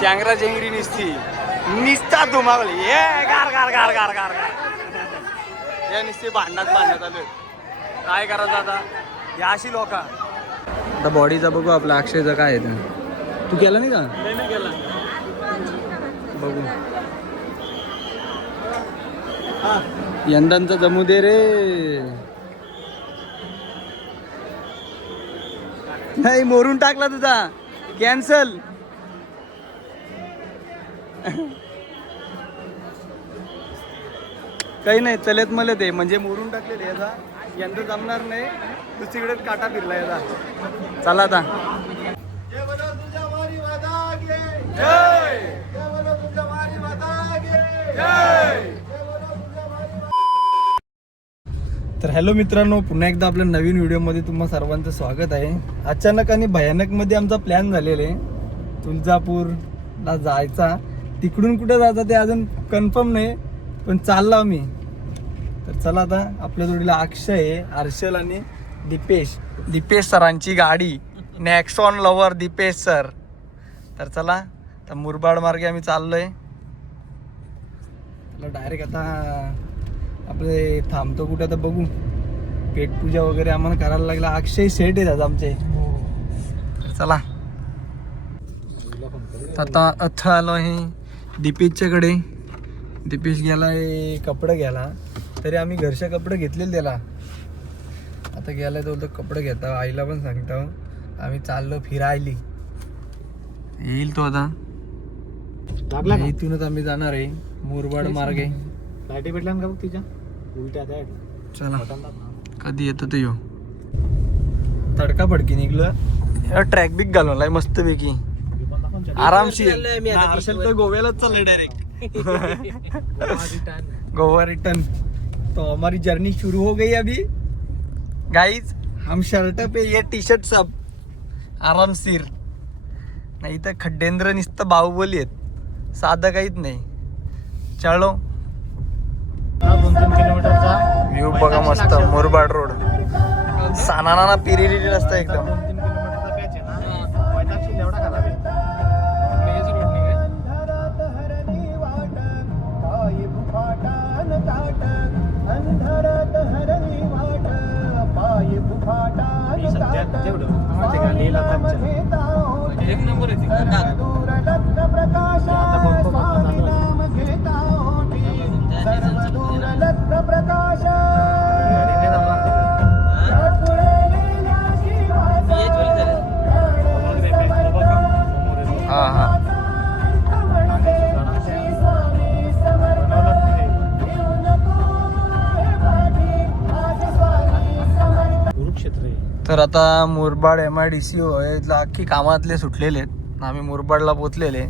चांगरा चेंगरी निसती निसता धुमावली ये गार गार गार गार गार या निसते भांडणात आलोय. काय करायचं आता या अशी लोक. आता बॉडीचा बघू आपला अक्षयचं काय आहे ते. तू केला नाही का? नाही केला. बघू यंदांचा जमू दे रे. नाही मोरून टाकला तुझा कॅन्सल. काही नाही चलत मला ते म्हणजे मोरून टाकलेले याचा यंदा जमणार नाही. दुसरीकडे काटा फिरला याचा. चला आता तर हॅलो मित्रांनो, पुन्हा एकदा आपल्या नवीन व्हिडिओमध्ये तुम्हा सर्वांचं स्वागत आहे. अचानक आणि भयानकमध्ये आमचा प्लॅन झालेला आहे तुळजापूरला जायचा. तिकडून कुठे जायचं ते अजून कन्फर्म नाही, पण चाललो आम्ही. तर चला आता आपल्या जोडीला अक्षय, हर्षल आणि दीपेश सरांची गाडी नॅक्सॉन लवर दीपेश सर. तर चला तर मुरबाड मार्गे आम्ही चाललोय. डायरेक्ट आता आपले थांबतो कुठे तर बघू. पेटपूजा वगैरे आम्हाला करायला लागला. अक्षय सेट आहेत आमचे. तर चला आता अथं आलो आहे दीपेशच्याकडे. दीपेश गेलाय कपडे घ्यायला. तरी आम्ही घरचे कपडे घेतलेले त्याला. आता गेलाय तो कपडे घेता. आईला पण सांगतो आम्ही चाललो फिरायली. येईल तो आता. इथूनच आम्ही जाणार आहे मुरबाड मार्गे. लाईटी भेटल्या का बघ तिच्या उलट्या. चला कधी येतो तो यो. तडका फडकी निघलं. ट्रॅक बिक घालवलाय मस्त पैकी आरामशीर. हर्षल तर गोव्यालाच चाललंय डायरेक्ट. गोवा रिटर्न. तो हमारी जर्नी शुरू हो गई अभी गाइस. हम शर्ट पे ये टी शर्ट सब आरामशीर. नाही तर खड्डेंद्र नुसतं बाहुबली आहेत, साधं काहीच नाही. चलो 2-3 किलोमीटरचा व्ह्यू बघा मस्त. मुरबाड रोड सानाना पिरिरी रस्ता एकदम. 2-3 किलोमीटरचा पॅच आहे ना. वैतागशील एवढा खराब आहे. एक नंबर आहे. तर आता मुरबाड MIDC इथला अख्खी कामातले सुटलेले आहेत. आम्ही मुरबाडला पोचलेले.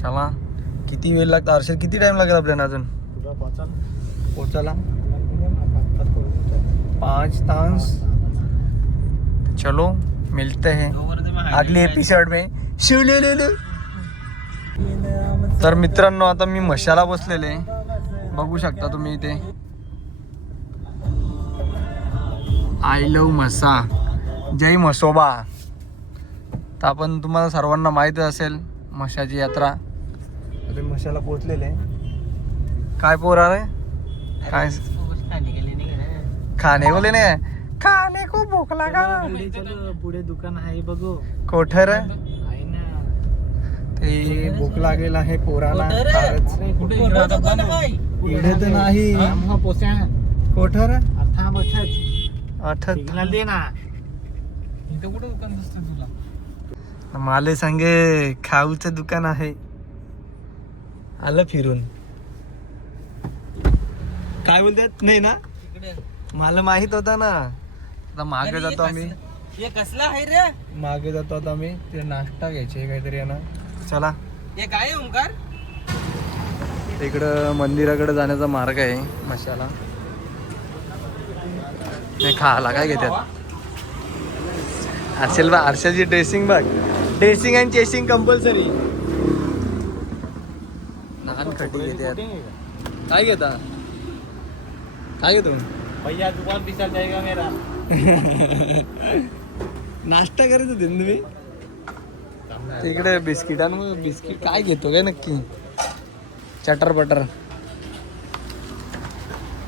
चला किती वेळ लागतो हर्षद? किती टाइम लागेल आपल्याला अजून पोचायला? 5 तास. चलो मिलते हैं अगले एपिसोड में. तर मित्रांनो आता मी मशाला बसलेले बघू शकता तुम्ही इथे. आय लव्ह मसा, जय मसोबा. तर आपण तुम्हाला सर्वांना माहीत असेल मशाची यात्रा. अरे मशाला पोचलेले. काय पोरा रे काय खाणे बोले नाही खाणे को भूक लागा. पुढे दुकान आहे बघू. कोठर आहे ना ते. भूक लागेल आहे पोराला. इकडे तर नाही. कोठर माले सांगे खाऊचं दुकान आहे. आलं फिरून. काय बोलतात नाही ना. मला माहित होता ना. आता मागे जातो आम्ही. कसला आहे रे. मागे जातो आता आम्ही. ते नाश्ता घ्यायचे काहीतरी आहे ना. चला हे काय ओंकार. इकडं मंदिराकडे जाण्याचा मार्ग आहे मशाला. नाही खायला काय घेतात. हर्षलची ड्रेसिंग बघ. Dressing and chasing compulsory. नान खटी घेतात. काय घेता काय घेतो भैया? दुकान पिसाल जाएगा मेरा. नाश्ता करत होते ना तुम्ही तिकडे बिस्किटांवर बिस्किट काय घेतो काय नक्की चटर बटर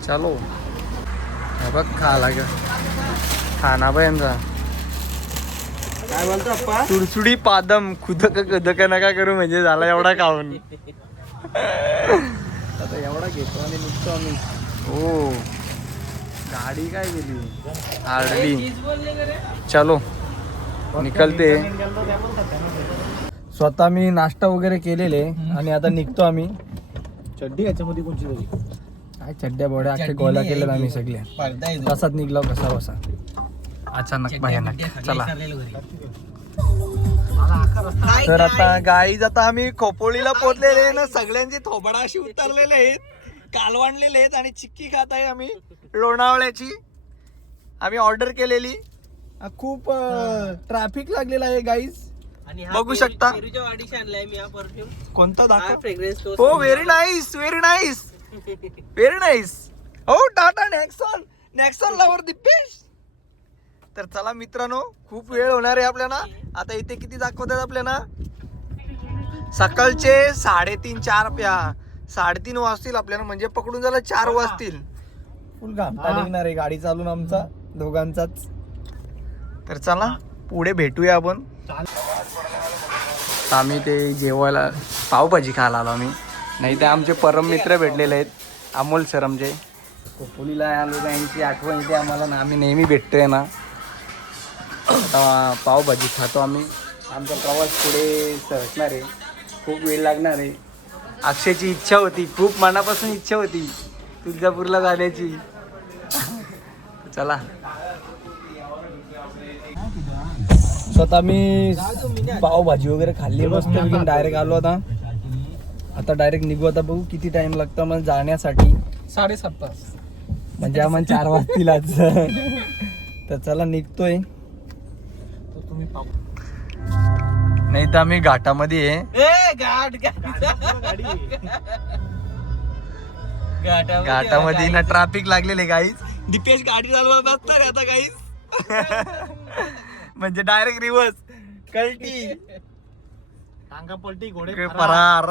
चलो हे बघ खा लागेल खाना यांचा काय बोलतो अप्पा सुडसुडी पादम खुदक कदक नका करू म्हणजे झाला एवढा खाऊन आता एवढा घेतो आणि निघतो आम्ही हो गाडी काय गेली आरडी चलो निकलते स्वतः मी नाश्ता वगैरे केलेले आणि आता निघतो आम्ही चड्डी याच्यामध्ये कोणची तरी काय चड्ड्या बोड्या अख्खे गोळा केलेत आम्ही सगळे तसाच निघलो कसा बसा अचानक भयानक चला तर आता गाईज आता आम्ही खोपोळीला पोहोचलेले ना सगळ्यांचे थोबडा अशी उतरलेले आहेत कालवांडलेले आहेत आणि चिक्की खात आहे आम्ही लोणावळ्याची आम्ही ऑर्डर केलेली खूप ट्रॅफिक लागलेला आहे गाईज बघू शकता कोणता दाखव हो very nice very nice very nice हो टाटा नेक्सॉन लवर दिपेश तर चला मित्रांनो खूप वेळ होणार आहे आपल्याला आता इथे किती दाखवतात आपल्याला सकाळचे 3:30-4 वाजतील आपल्याला म्हणजे पकडून झालं 4 वाजतील फुल घामटा निघणार आहे गाडी चालून आमचा दोघांचाच तर चला पुढे भेटूया आपण आम्ही ते जेवायला पावभाजी खायला आलो आम्ही नाही तर आमचे परम मित्र भेटलेले आहेत अमोल सर आमचे खोपोलीला आलो यांची आठवण येते आम्हाला ना आम्ही नेहमी भेटतोय ना आता पावभाजी खातो आम्ही आमचा प्रवास पुढे सरकणार आहे खूप वेळ लागणार आहे अक्षयची इच्छा होती खूप मनापासून इच्छा होती तुळजापूरला जाण्याची चला स्वतः मी पावभाजी वगैरे खाल्ली मस्त डायरेक्ट आलो आता डायरेक्ट निघू आता बघू किती टाइम लागतो मला जाण्यासाठी 7.5 तास म्हणजे आम्हाला 4 वाजतील आज तर चला निघतोय नाही तर आम्ही घाटामध्ये आहे घाटामध्ये ना ट्रॅफिक लागलेले गाईज दीपेश गाडी चालवत असतात आता गाईज म्हणजे डायरेक्ट रिवर्स कल्टी टांगा पलटी घोडे फरार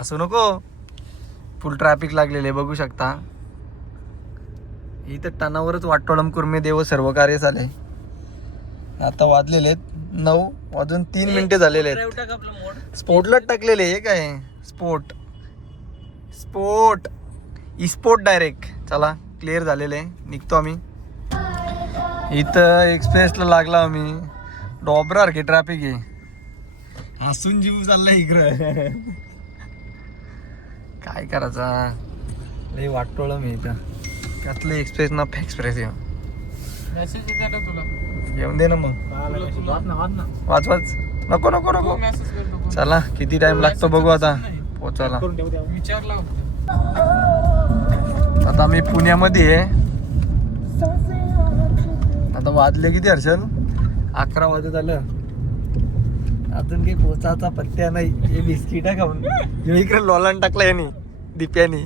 असू नको फुल ट्रॅफिक लागलेले बघू शकता इथं टनावरच वाटोळम कुर्मे देव सर्व कार्य झाले आता वाजलेले 9:03 झालेले आहेत स्पोर्टला टाकलेले हे काय स्पोर्ट इस्पोर्ट डायरेक्ट चला क्लिअर झालेले निघतो आम्ही इथं एक्सप्रेसला लागला आम्ही डॉबरार की ट्रॅफिक आहे हसून जीव चाललाय इकडं काय करायचा लय वाटोळ मी इथं कसलं एक्सप्रेस ना एक्सप्रेस येऊन दे ना मग वाच नको चला किती टाइम लागतो बघू आता पोचायला आता मी पुण्यामध्ये आहे आता वाजले किती हर्षल 11 वाजत आलं अजून काही पोचायचा पत्त्या नाही हे बिस्किट खाऊन इकडे लोलान टाकला यानी दिप्यानी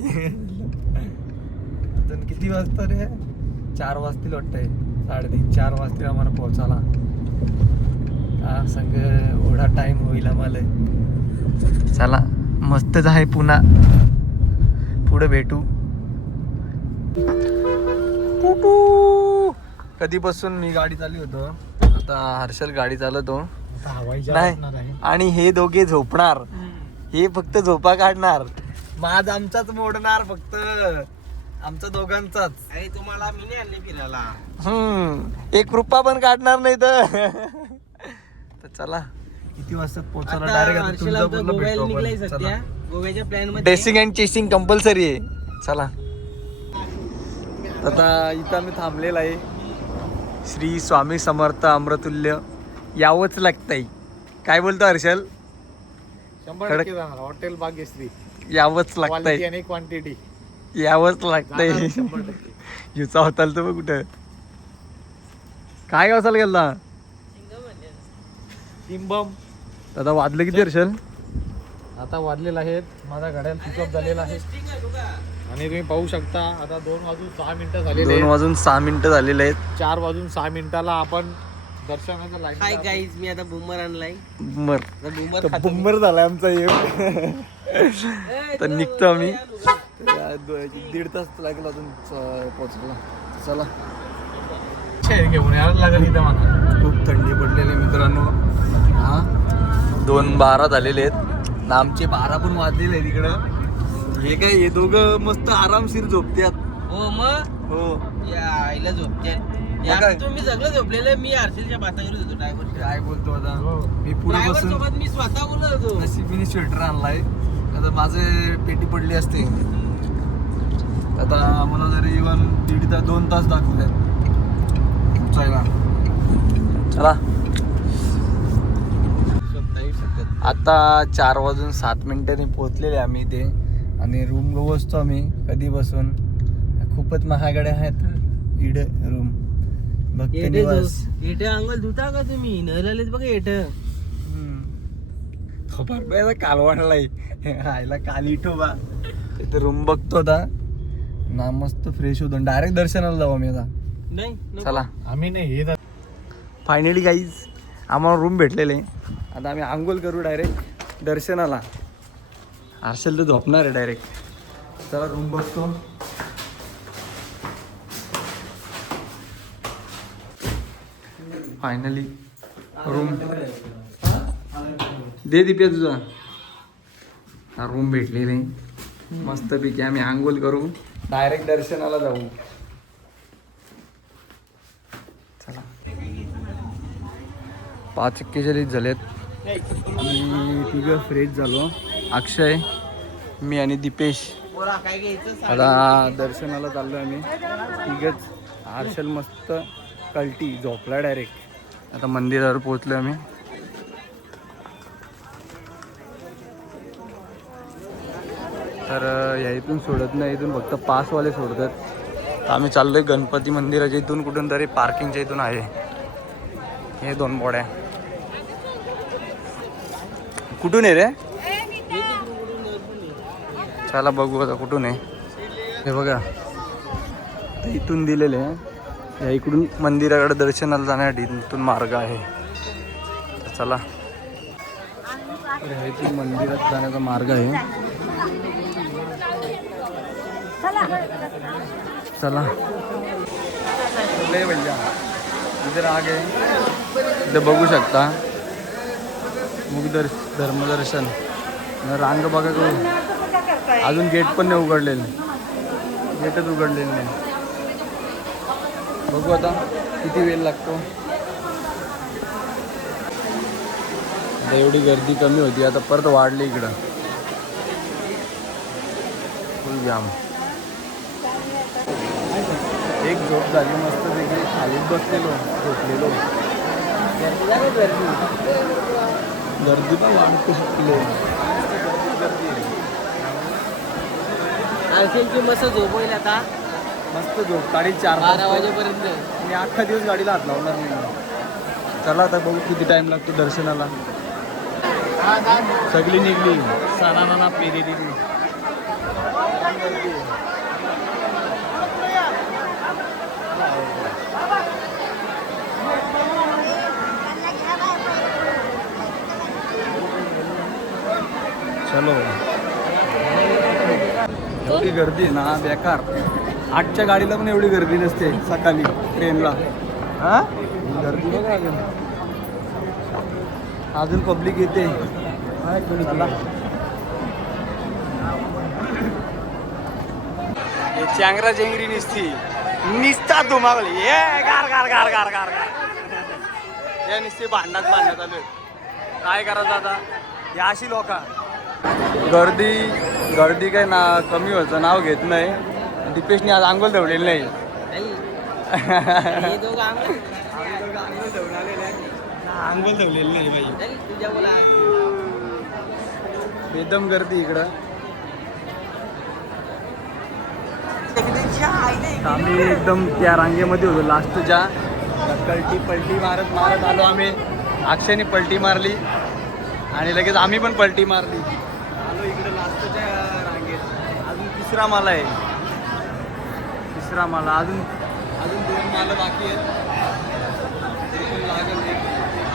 अजून किती वाजता रे 4 वाजतील वाटतंय 3:30-4 वाजतील आम्हाला पोहोचायला हा संग एवढा टाइम होईल आम्हाला चला मस्तच आहे पुन्हा पुढे भेटू कधीपासून मी गाडी चालली होतो आता हर्षल गाडी चालवतो नाही आणि हे दोघे झोपणार हे फक्त झोपा काढणार माझ आमचाच मोडणार फक्त आमचा दोघांचाच अरे तुम्हाला मी नाही आणले फिरायला 1 रुपया पण काढणार नाही तर चला किती वाजता पोहोचला डायरेक्ट गोव्याच्या प्लॅन मध्ये ड्रेसिंग अँड चेसिंग कंपल्सरी आहे चला आता इथं आम्ही थांबलेला आहे श्री स्वामी समर्थ अमृतुल्य यावंच लागतंय काय बोलतो हर्षल 100% जाणार हॉटेल भाग्यश्री यावंच लागतंय क्वालिटी आणि क्वांटिटी यावंच लागतंय 100% युचा होताल तर कुठं काय गावसाला गेला सिंबम दादा वाजलं किती हर्षल आता वाढलेला आहेत माझा घड्याळ स्विच ऑफ झालेला आहे आणि तुम्ही पाहू शकता आता 2:06 झालेले 2 आहेत. वाजून 6 मिनिटं झालेले आहेत. 4:06 आपण दर्शनाच्या हाय लाईन गाईज, मी आता बुमर आणलाय. बुम्मर बुमर तर बुम्मर झालाय आमचा एक. तर निघतो आम्ही. 1.5 तास लागेल अजून पोहोचायला. चला. घेऊन यायला लागेल इथं मला. खूप थंडी पडलेली मित्रांनो. हा 2:12 झालेले आहेत ना, आमचे 12 पण वाजलेले आहेत इकडं. हे काय हे दोघं मस्त आरामशीर झोपत्यात. हो मग हो या आईला झोपते. काय? तुम्ही सगळं झोपलेलं, मी हर्षलच्या बातावर होतो ड्रायव्हर. काय बोलतो आता मी पुढे ड्रायव्हर बसून सोबत मी स्वतः बोलत होतो. नशिबीने स्वेटर आणलाय. आता माझे पेटी पडली असते. आता मला जरी इव्हन 2 तास दाखवतात पोचायला. चला आता 4:07 पोहोचलेले आम्ही इथे आणि रूम बसतो आम्ही कधी बसून. खूपच महागडे आहेत इड रूम. भक्ती निवास. एटे अंगल धुता का तुम्ही? नळालेच बघा एट. खबर कालवाडलाय आयला काली ठोबा. इथे रूम बघतो आता ना, मस्त फ्रेश होतो. डायरेक्ट दर्शनाला जाऊ आम्ही आता. नाही नको. चला आम्ही नाही येत. फायनली गाईज आम्हाला रूम भेटलेले. आता आम्ही आंघोळ करू डायरेक्ट दर्शनाला. हर्षल तर झोपणार आहे डायरेक्ट. चला रूम बघतो. फायनली रूम दे दिप्या तुझा. हा रूम भेटलेले मस्तपैकी. आम्ही आंघोळ करू डायरेक्ट दर्शनाला जाऊ. चला 5:41 झालेत. मी तिघं फ्रेश झालो. अक्षय, मी आणि दीपेश. बोला, काय घ्यायचं सांग. आता दर्शनाला चाललो आम्ही तिघच. हर्षल मस्त कल्टी झोपला डायरेक्ट. आता मंदिरावर पोहोचलो आम्ही. तर या इथून सोडत नाही, इथून फक्त पासवाले सोडतात. तर आम्ही चाललोय गणपती मंदिराच्या इथून कुठून तरी पार्किंगच्या इथून आहे. हे 2 बोड्या कुठून आहे रे? चला बघू आता कुठून आहे. हे बघा इथून दिलेले आहे. या इकडून मंदिराकडे दर्शनाला जाण्यासाठी इथून मार्ग आहे. तर चला इथून मंदिरात जाण्याचा मार्ग आहे. चला भैया इधर आ गए. इथं बघू शकता धर्मदर्शन. रांग बघा करू. अजून गेट पण नाही उघडलेलं. गेटच उघडलेलं नाही. बघू आता किती वेळ लागतो. आता एवढी गर्दी कमी होती, आता परत वाढली इकडं फुल जाम. एक झोप झाली मस्त पैकी. खालीच बसलेलो झोपलेलो. गर्दी पण वाढतो शकलो. हर्षलची मस्त झोप होईल आता मस्त झोप. 4:30 12 वाजेपर्यंत. मी अख्खा दिवस गाडीला हात लावणार नाही. चला आता बघू किती टाइम लागतो दर्शनाला. सगळी निघली. साना पेरेली. चलो एवढी गर्दी ना बेकार. 8च्या गाडीला पण एवढी गर्दी नसते सकाळी ट्रेनला. हा गर्दी बघा अजून पब्लिक येते. चांगरा चेंगरी निसता धुमावली. ये गार गार गार गार गार गार या निसते भांडणात आलोय. काय करायचं आता या अशी लोक. गर्दी काय ना कमी व्हायचं नाव घेत नाही. दीपेशने आज आंघोळ ठेवलेली नाही. हे दोघं अंगल आंघोळ ठेवलेली नाही बाई. तुझ्या बोला. एकदम गर्दी इकडं. आम्ही एकदम त्या रांगेमध्ये होतो लास्टच्या. पलटी मारत आलो आम्ही. अक्षयने पलटी मारली आणि लगेच आम्ही पण पलटी मारली. आलो इकडे लास्टच्या रांगेत. अजून तिसरा माला आहे. तिसरा माला अजून अजून 2 माला बाकी आहेत. तरी पण लागेल एक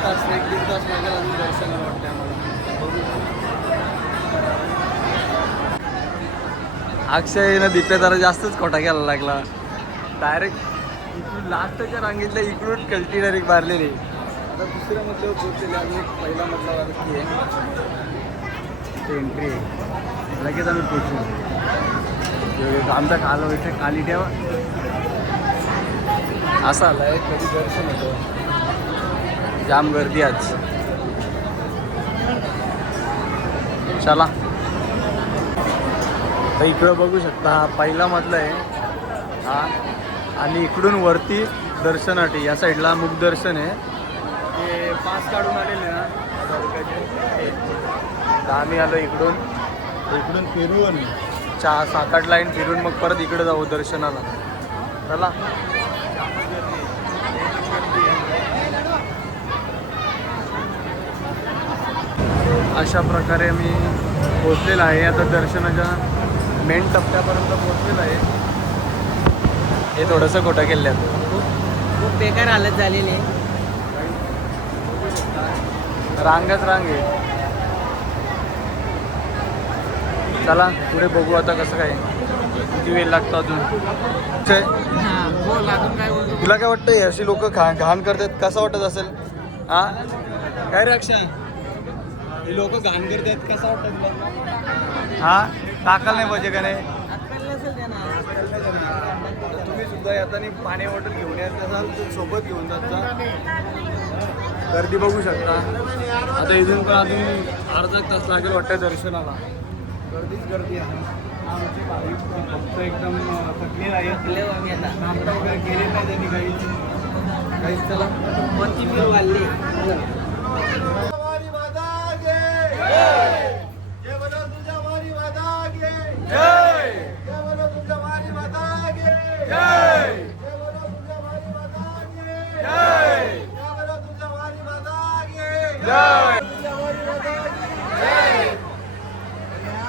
तास 1-1.5 तास लागेल अजून दर्शनाला वाटतं आम्हाला. अक्षयनं दिप्या जरा जास्तच खोटा घ्यायला लागला. डायरेक्ट इकडून लास्टच्या रांगेतल्या इकडून कल्टी डायरेक्ट मारलेली. आता दुसऱ्या मधल्यावर पोहोचलेले अजून एक पहिला मधल्यावरती आहे. एंट्री आहे लगेच आम्ही पोचू. आमचा काल इथे खाली ठेवा असा आलाय कधी दर्शन होतं. जाम गर्दी आज. चला तर इकडं बघू शकता हा पहिला मधला आहे हा. आणि इकडून वरती दर्शनासाठी या साईडला मुख दर्शन आहे. ते पास काढून आलेले ना 1000 रुपयाचे. तर आम्ही आलो इकडून फिरून 7-8 लाईन फिरून मग परत इकडे जाऊ दर्शनाला. चला अशा प्रकारे मी पोचलेला आहे. आता दर्शनाच्या मेन टप्प्यापर्यंत पोचलेला आहे. हे थोडंसं खोटं केल्यात. खूप बेकार हालत झालेली आहे. रांगच रांग आहे. चला पुढे बघू आता कसं काय किती वेळ लागतो अजून. बोल अजून काय बोलतो. तुला काय वाटतं अशी लोक घाण करतात कसं वाटत असेल हा. काय रे अक्षय हे लोक घाण करतात कसं वाटतं तुला हा. टाकाल नाही पाहिजे का नाही. अक्कल नसेल त्यांना. तुम्ही सुद्धा येताना पाणी बॉटल घेऊन येत असाल तर सोबत घेऊन जात जा. गर्दी बघू शकता. आता इथून पण अजून अर्धा तास लागेल वाटतं दर्शनाला. गर्दीच गर्दी आहे. आमचे भाविक फक्त एकदम थकलेला आहे. नाश्ता वगैरे केले नाही त्यांनी काहीच. चला कोणती मी वाढली.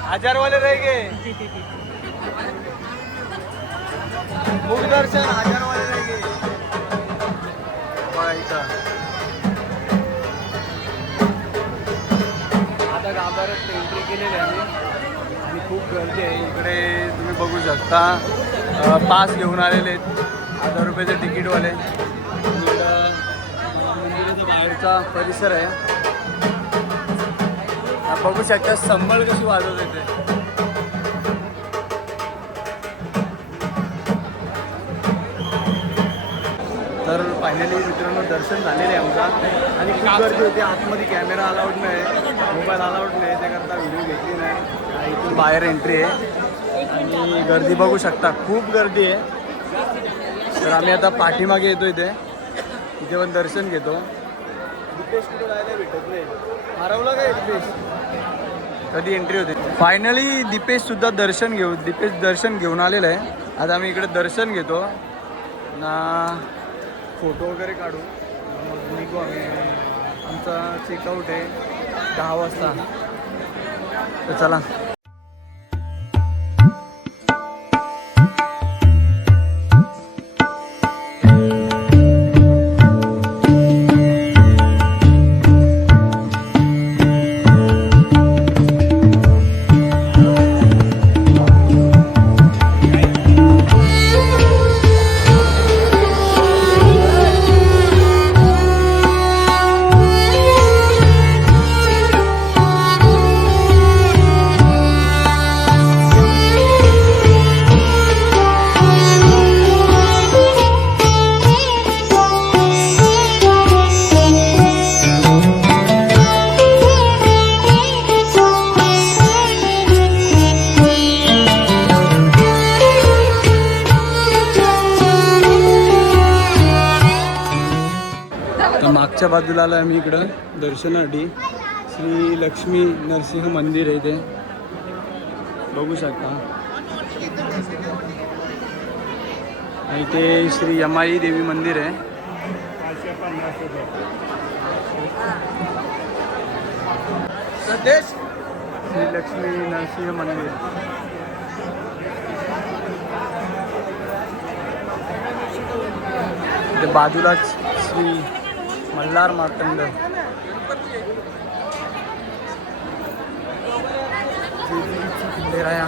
हजारवाले रह गए. मुख दर्शन हजारवाले रह गए. आता गाभाऱ्यात एंट्री केलेली आहे आणि खूप गर्दी आहे इकडे. तुम्ही बघू शकता पास घेऊन आलेले आहेत 1000 रुपयाचे तिकीटवाले. इकडं मंदिराचा बाहेरचा परिसर आहे. बघू शकता संबळ कशी वाजवत येते. तर फायनली मित्रांनो दर्शन झालेले आहे आमचा. आणि खूप गर्दी होती. आतमध्ये कॅमेरा अलाउड नाही, मोबाईल अलाउड नाही, त्याकरता व्हिडिओ घेतली नाही. इथून बाहेर एंट्री आहे आणि गर्दी बघू शकता खूप गर्दी आहे. तर आम्ही आता पाठीमागे येतो इथे पण दर्शन घेतो. दिपेश कुठे जायला भेटत नाही. हरवला काय दिपेश. कधी एंट्री होते. फायनली दिपेश दर्शन घेऊन आलेलं आहे. आता आम्ही इकडे दर्शन घेतो ना. फोटो वगैरे काढू मग निघू आम्ही. आमचा चेकआउट आहे 10 वाजता. तर चला मागच्या बाजूला आलं आम्ही इकडं दर्शनासाठी. श्री लक्ष्मी नरसिंह मंदिर आहे इथे बघू शकता. आणि ते श्री यमाई देवी मंदिर आहे. श्री लक्ष्मी नरसिंह मंदिर. इथे बाजूलाच श्री मल्हार मार्तंड खंडेराया.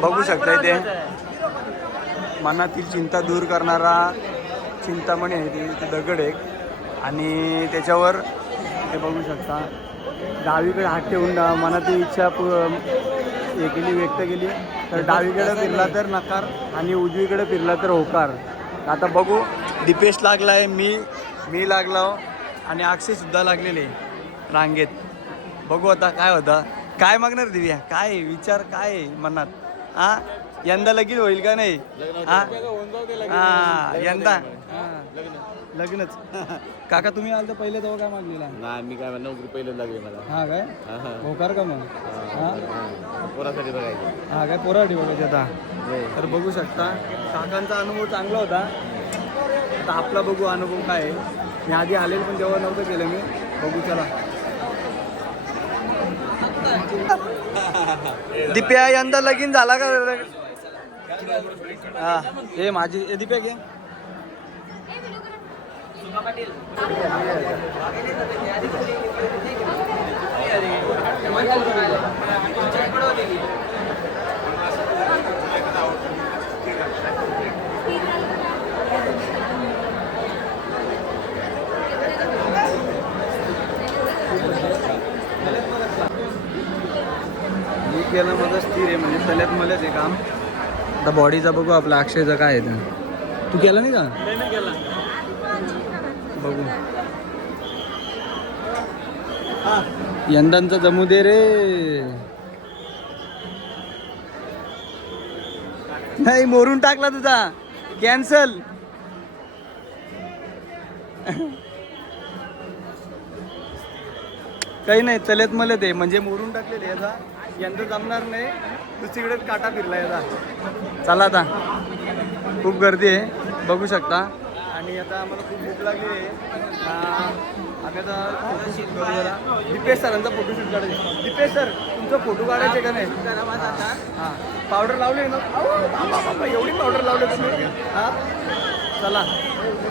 बघू शकता इथे मनातील चिंता दूर करणारा चिंतामणी आहे ती दगड एक आणि त्याच्यावर हे बघू शकता डावीकडे हात ठेवून मनातील इच्छा हे केली व्यक्त केली तर डावीकडे फिरला तर नकार आणि उजवीकडे फिरला तर होकार. आता बघू दीपेश लागला आहे मी लागलो आणि अक्षयसुद्धा लागलेले रांगेत. बघू आता काय होता काय मागणार दिव्या काय विचार काय आहे मनात हा यंदा लगीन होईल का नाही हा यंदा लग्नच. काका तुम्ही आलं तर पहिले तेव्हा काय मागलेला नाही मी काय नोकरी पहिलेच लागली मला. हा काय होकार का मग पोरासाठी बघायचं हा काय पोरासाठी बघायचे आता. तर बघू शकता काकांचा अनुभव चांगला होता. आता आपला बघू अनुभव काय आहे. मी आधी आलेलो पण तेव्हा नव्हतं केलं मी. बघू चला. दिप्या यंदा लगीन झाला का हा हे माझी दिप्या घे मी केलं माझं स्थिर आहे म्हणजे तल्यात मलाच आहे काम. आता बॉडीचा बघू आपला अक्षयचं काय आहे तू केलं नाही का बघू यंदांचा जमू दे रे. नाही मोरून टाकला तुझा कॅन्सल. काही नाही चलत मला ते म्हणजे मोरून टाकलेले याचा यंदा जमणार नाही. दुसरीकडे काटा फिरला याचा. चला आता खूप गर्दी आहे बघू शकता आणि आता आम्हाला खूप भूक लागली आहे. आम्ही आता फोटोशूट करू जरा. दीपेश सरांचा फोटोशूट काढायचा. दीपेश सर तुमचा फोटो काढायचे का नाही हां पावडर लावली ना बाबा एवढी पावडर लावली तुम्ही हां. चला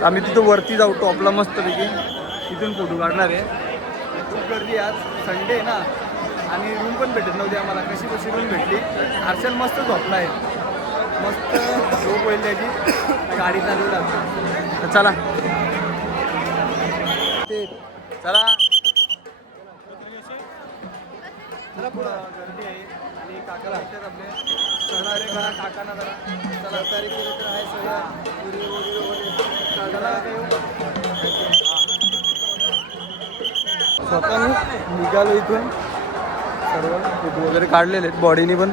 आम्ही तिथं वरती जाऊ टॉपला मस्तपैकी तिथून फोटो काढणार आहे. खूप गर्दी आज संडे आहे ना आणि रूम पण भेटत नव्हती आम्हाला. कशी रूम भेटली. हर्षल मस्त झोपला आहे मस्त झोप होईल त्याची गाडी चालू लागते. चला ते चला चला पुढं गर्दी आहे आणि काका लागतात आपले चला रे घरा काकांना जरा चला तरी तर आहे सगळं पुरी वगैरे चला स्वतः निघालो इथून सर्व फोटो वगैरे काढलेले आहेत बॉडीने पण.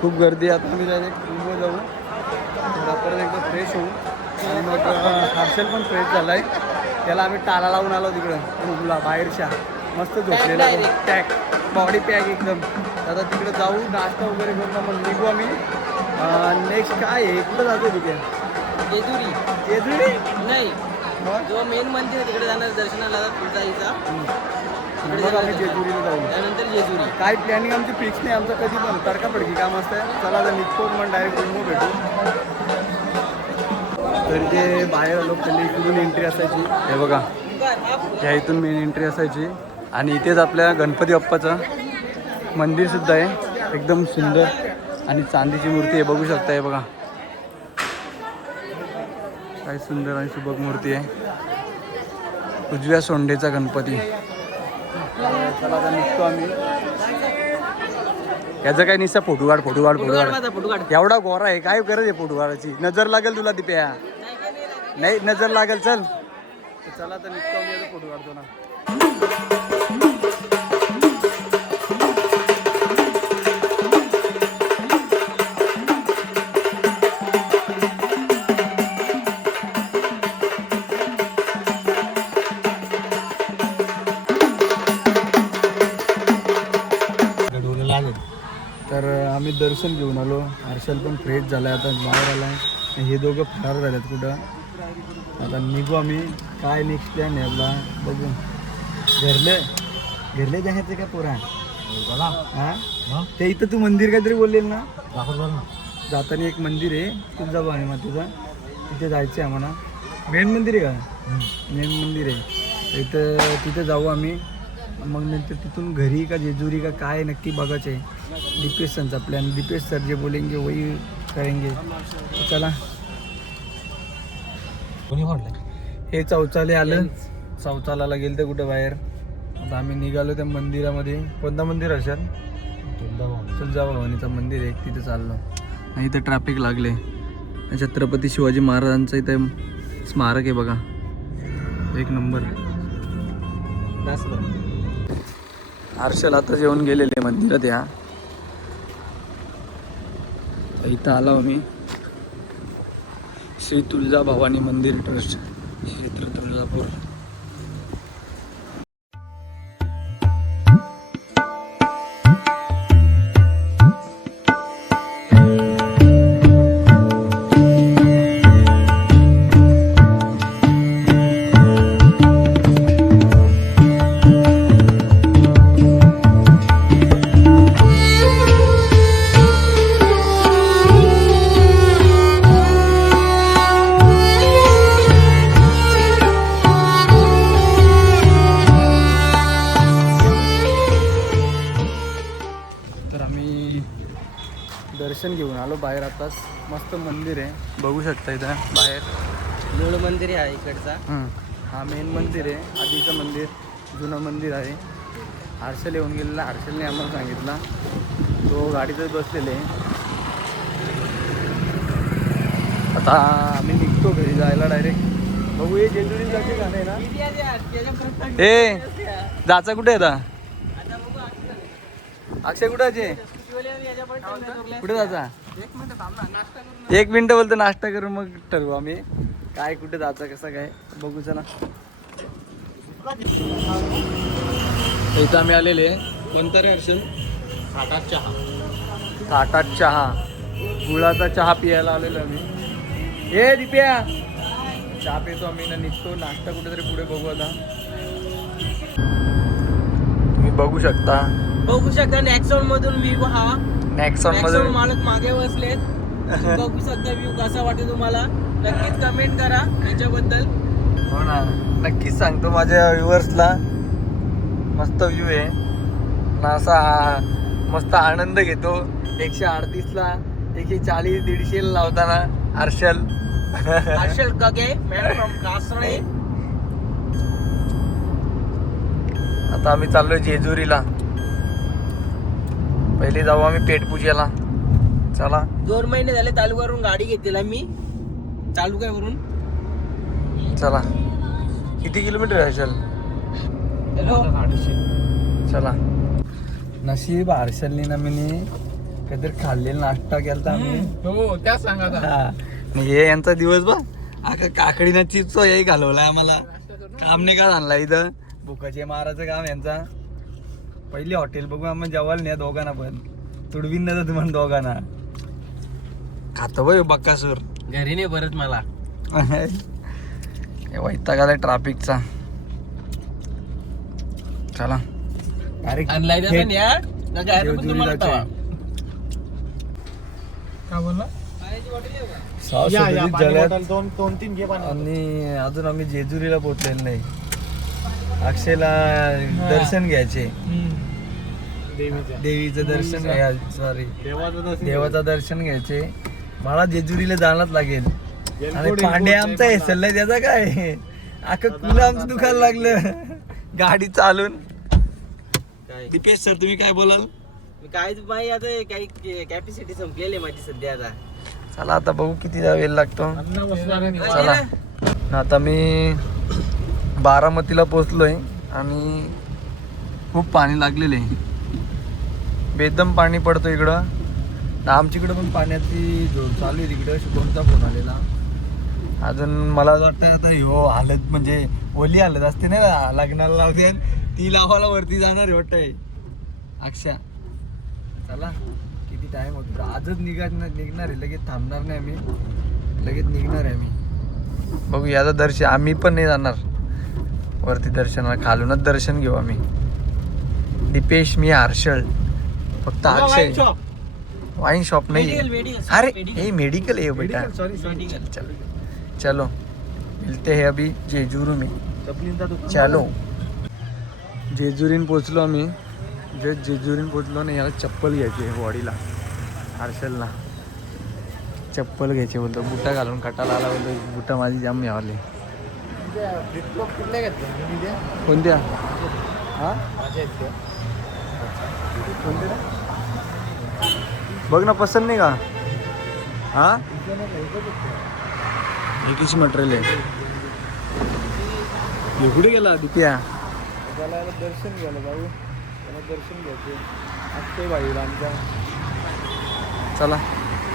खूप गर्दी आहे. आता आम्ही डायरेक्ट रूमवर जाऊ थोडा परत एकदा फ्रेश होऊ आणि मग हर्षल पण फ्रेश झाला आहे. त्याला आम्ही टाला लावून आलो तिकडं रूमला बाहेरच्या मस्त झोपलेला पॅक बॉडी पॅक एकदम. आता तिकडे जाऊ नाश्ता वगैरे करून मग निघू आम्ही. नेक्स्ट काय आहे कुठं जातो तिथे जेजुरी नाही जो मेन मंदिर तिकडे जाणार दर्शनाला तुळजाईचा मग आम्ही जेजुरीला जाऊ. त्यानंतर जेजुरी. काय प्लॅनिंग आमची फिक्स नाही. आमचं कधी पण तडकाफडकी काम असतं. चला आता निघतो मग डायरेक्ट रूमवर भेटू. तर ते बाहेर आलो पहिले इकडून एंट्री असायची हे बघा ह्या इथून मेन एंट्री असायची आणि इथेच आपल्या गणपती बाप्पाचं मंदिरसुद्धा आहे एकदम सुंदर आणि चांदीची मूर्ती आहे बघू शकता. हे बघा काय सुंदर आणि सुबक मूर्ती आहे. उजव्या सोंडेचा गणपती. चला आता निघतो आम्ही. याचं काय निस्ता फोटो काढ एवढा गोरा आहे काय गरज आहे फोटो काढायची. नजर लागेल तुला दिप्या नाही नजर लागेल. चल चला आता निघतो आम्ही फोटो काढतो ना. तर आम्ही दर्शन घेऊन आलो. हर्षल पण फ्रेश झाला आहे आता बाहेर आला आहे. हे दोघं फरार झालेत कुठं. आता निघू आम्ही. काय नेक्स्ट प्लॅन आहे आपला बघू. घरले जायचं का पोरा बोला हा मग ते इथं तू मंदिर काहीतरी बोललेल ना दाखवत बघ ना. जाताना एक मंदिर आहे तुळजाभवानी मातेचं तिथे जायचं आहे आम्हाला मेन मंदिर आहे का मेन मंदिर आहे इथं तिथं जाऊ आम्ही मग नंतर तिथून घरी का जेजुरी का काय नक्की बघायचं आहे दीपेश सनचा प्लॅन दीपेश सर जे बोलेंगे वही करेंगे चला कोणी म्हटलं हे चौचाले आलं चौचालाला गेलं तर कुठं बाहेर आता आम्ही निघालो त्या मंदिरामध्ये कोणतं मंदिर असेल तुळजाभवानीचं मंदिर आहे तिथे चाललो आणि इथं ट्रॅफिक लागले छत्रपती शिवाजी महाराजांचं इथं स्मारक आहे बघा एक नंबर हर्षल आता जेवून गेलेले मंदिरात या इथं आलो आम्ही श्री तुळजाभवानी मंदिर ट्रस्ट क्षेत्र तुळजापूर दर्शन घेऊन आलो बाहेर आताच मस्त मंदिर आहे बघू शकता इथं बाहेर मूळ मंदिर आहे इकडचा हा मेन मंदिर आहे आधीचं मंदिर जुनं मंदिर आहे हर्षल येऊन गेलेला हर्षलने आम्हाला सांगितला तो गाडीतच बसलेले आता आम्ही निघतो घरी जायला डायरेक्ट बघू हे जेजुरी जायचे का नाही ना ए जायचं कुठे आता अक्षय कुठे आहे कुठे जायचा एक मिनिट बोलतो नाश्ता करून मग ठरवू आम्ही काय कुठे जायचं कसं काय बघू चला इथं आम्ही आलेले कोणता रे हर्षल थाटात चहा थाटात चहा गुळाचा चहा पियायला आलेलो आम्ही ए दिप्या चहा पितो आम्ही ना निघतो नाश्ता कुठेतरी पुढे बघू आता तुम्ही बघू शकता नॅक्सॉन मधून व्ह्यू हा नेक्सॉन नॅक्सॉन मध्ये मालक मागे बसलेत बघू शकता व्ह्यू कसा वाटतो तुम्हाला नक्कीच कमेंट करा याच्याबद्दल हो ना नक्कीच सांगतो माझ्या व्ह्युअर्सला मस्त व्ह्यू आहे ना असा मस्त आनंद घेतो 138ला 140 150 लावताना हर्षल हर्षल कगे मॅन फ्रॉम कासळे आता आम्ही चाललोय जेजुरीला पहिले जाऊ आम्ही पेटपूजेला चला 2 महिने झाले तालुक्यावरून गाडी घेतलेला मी तालुक्यावरून चला किती किलोमीटर आहे हर्षल चला नशीब हर्षलनी ना मी काहीतरी खाल्लेला नाश्ता केला आम्ही हो त्याच सांगा आता. हा आणि हे यांचा दिवस बा आका काकडीनं चिप्स हे घालवलाय आम्हाला काम नाही का आणला इथं भुकाचे मारायचं काम यांचा पहिले हॉटेल बघू आम्हाला जेवायला नाही दोघांना पण तुडवीन ना तुम्हाला दोघांना खातो बाई बक्कासूर घरी नाही परत मला वैताग आलाय ट्रॅफिकचा चला डायरेक्ट काय बोलला दोन तीन घे पाणी. आणि अजून आम्ही जेजुरीला पोहोचलेलो नाही अक्षयला दर्शन घ्यायचे देवीचं दर्शन सॉरी देवाचं दर्शन घ्यायचे मला जेजुरीला जाणंच लागेल आणि पांडे आमचा हे सल्ला त्याचा काय अख्खं कुला आमचं दुखायला लागलं गाडी चालून दीपेश सर तुम्ही काय बोलाल काय माहिती आता काही कॅपॅसिटी संपलेली आहे माझी सध्या आता चला आता बघू किती वेळ लागतो चला आता मी बारामतीला पोचलोय आणि खूप पाणी लागलेले बेदम पाणी पडतो इकडं तर आमच्याकडं पण पाण्याची जोड चालू आहे तिकडं शुभमचा फोन आलेला अजून मला वाटतं आता हो हालत म्हणजे ओली हालत असते ना लग्नाला लावते ती लावायला वरती जाणार आहे वाटतंय अक्षा चला किती टाइम होतो आजच निघणार आहे लगेच थांबणार नाही आम्ही लगेच निघणार आहे आम्ही बघू याचं दर्शन आम्ही पण नाही जाणार वरती दर्शनाला खालूनच दर्शन घेऊ आम्ही दीपेश, मी हर्षल, फक्त अक्षय. वाइन शॉप नहीं है. अरे ये मेडिकल है बेटा. चलो चलो मिलते हैं अभी जेजुरी में. चलो जेजुरीन पोचलो आम्ही. जेजुरीन पोचलो ना, याला चप्पल घ्यायची आहे बॉडीला. हर्षलला चप्पल घ्यायचे बोलतो. बुटा घालून कटाला आला बोलतो. बुटा माझी जाम मिळाली. कोणत्या? हा कोणत्या बघ ना, पसंत नाही का? हा एकच मटेरियल आहे. कुठे गेला दिप्या? त्याला दर्शन घ्यायला जाऊ. त्याला दर्शन घ्यायचे अक्षय भाईला आमच्या. चला.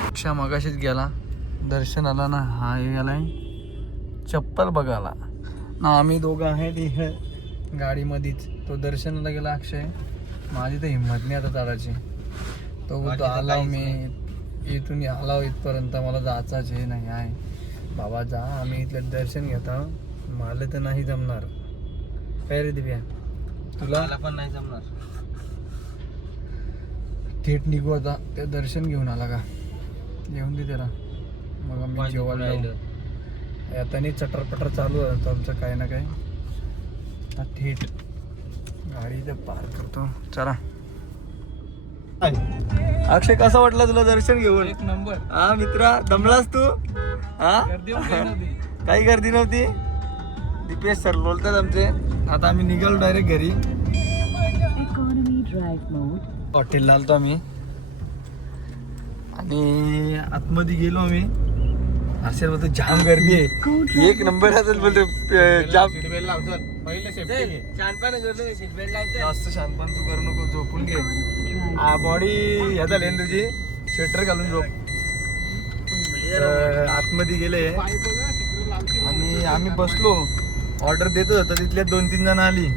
अक्षा मगाशीच गेला दर्शनाला ना. हा हे गेलाय चप्पल बघायला ना. आम्ही दोघं आहेत इथे गाडीमध्येच. तो दर्शनाला गेला अक्षय. माझी तर हिंमत नाही आता चढायची. तो बोलतो आला मी इथून आला इथपर्यंत, मला जायचाच हे नाही आहे. बाबा जा, आम्ही इथलं दर्शन घेता. मला तर नाही जमणार. काय रे दिव्या, तुला पण नाही जमणार. थेट निघू आता. ते दर्शन घेऊन आला का? येऊन दे त्याला. मग आम्ही जेवायला जाऊ. आता नाही चटरपटर चालू आहे आमचं काय ना काय. आता थेट गाडी इथं पार्क करतो. चला. अक्षय कसा वाटला तुला दर्शन घेऊन? एक नंबर. हा मित्रा, दमलास तू? हा काही गर्दी नव्हती. दीपेश सर बोलतात आमचे. आता आम्ही निघालो डायरेक्ट घरी. हॉटेलला आलतो आम्ही आणि आतमध्ये गेलो आम्ही. हर्षल बोलतो जाम गर्दी आहे. एक नंबर असेल बोलतो. जाम जास्त शानपण तू करू नको. झोपून घे. बॉडी ह्याचा लेन तुझी. स्वेटर घालून झोप. आतमध्ये गेले आणि आम्ही बसलो. ऑर्डर देतो होता. तिथल्या 2-3 जण आली.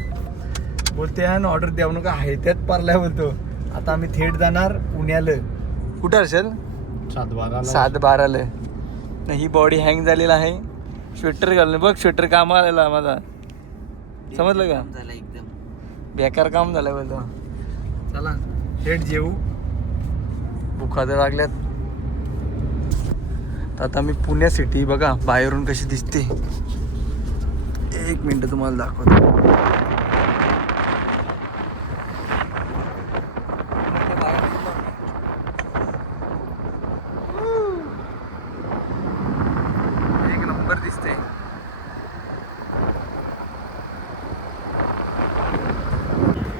बोलते हा ऑर्डर द्यावं नका, आहे त्यात पारलाय बोलतो. आता आम्ही थेट जाणार पुण्याला. कुठं असेल? 7-12 ही बॉडी हँग झालेला आहे. स्वेटर घालून बघ. स्वेटर कामाला आलेला माझा. समजलं का? झालं एकदम बेकार काम झालं बोलतो. चला थेट जेवू. भुका तर लागल्यात. तर आता मी पुणे सिटी बघा बाहेरून कशी दिसते. 1 मिनिट तुम्हाला दाखवतो. एक नंबर दिसते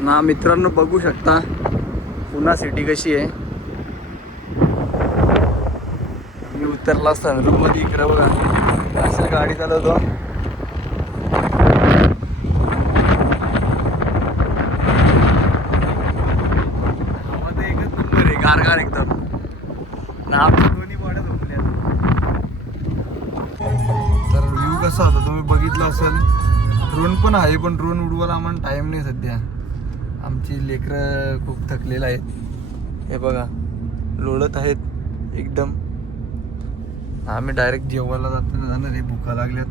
ना मित्रांनो. बघू शकता पुणे सिटी कशी आहे. मी उतरला असताना रूम मध्ये. इकडे बघा असं गाडी चालवतो. मध्ये एकच नंबर आहे. गारगार एकदम ना. आमच्या दोन्ही बॉड्या झोपल्या. तर व्ह्यू कसा होता तुम्ही बघितला असेल. ड्रोन पण आहे पण ड्रोन उडवायला आम्हाला टाइम नाही सध्या. आमची लेकरं खूप थकलेलं आहेत. हे बघा लोळत आहेत एकदम. आम्ही डायरेक्ट जेवायला जाणार आहे. भुका लागल्यात.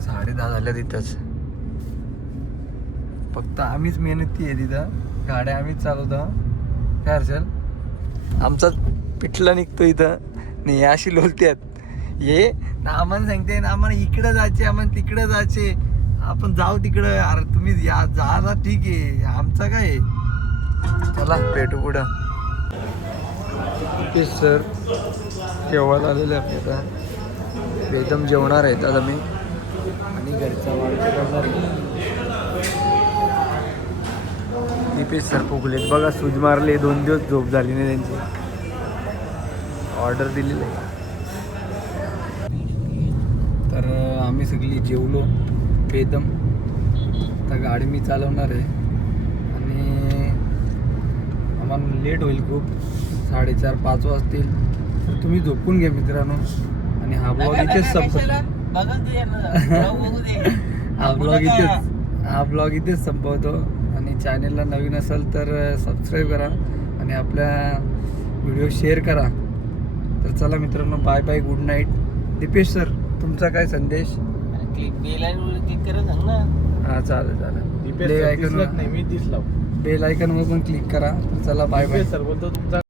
10:30 झाल्यात इथंच. फक्त आम्हीच मेहनती आहे तिथं. गाड्या आम्हीच चालवतो. काय हर्षल? आमचाच पिठला निघतो इथं. नाही अशी लोलत्यात. ये आम्हाला सांगते ना आम्हाला इकडं जायचे, आम्हाला तिकडं जायचे. आपण जाऊ तिकडं. अरे तुम्ही या जा ठीक आहे. आमचं काय? चला भेटू पुढं. ते सर जेवायला आलेले आपल्या. आता एकदम जेवणार आहेत आता मी. आणि घरचा वाढ करणार. दीपेश सर फुगलेत बघा. सूज मारले. 2 दिवस झोप झाली नाही त्यांची. ऑर्डर दिलेली आहे. तर आम्ही सगळी जेवलो एकदम. आता गाडी मी चालवणार आहे आणि आम्हाला लेट होईल खूप. 4:30-5 वाजतील. तर तुम्ही झोपून घ्या मित्रांनो. आणि हा ब्लॉग इथेच संपवतो. हा ब्लॉग इथेच संपवतो. आणि चॅनलला नवीन असाल तर सबस्क्राईब करा आणि आपल्या व्हिडिओ शेअर करा. तर चला मित्रांनो, bye bye, good night. Deepesh sir तुमचा काय संदेश? क्लिक करत सांग ना. हा चालेल चालेल GPS बेल सर आयकॉन दिसलंच नाही मी दिसला बेल आयकॉन वर पण क्लिक करा. चला बाय बाय. सर बोलतो तुमचा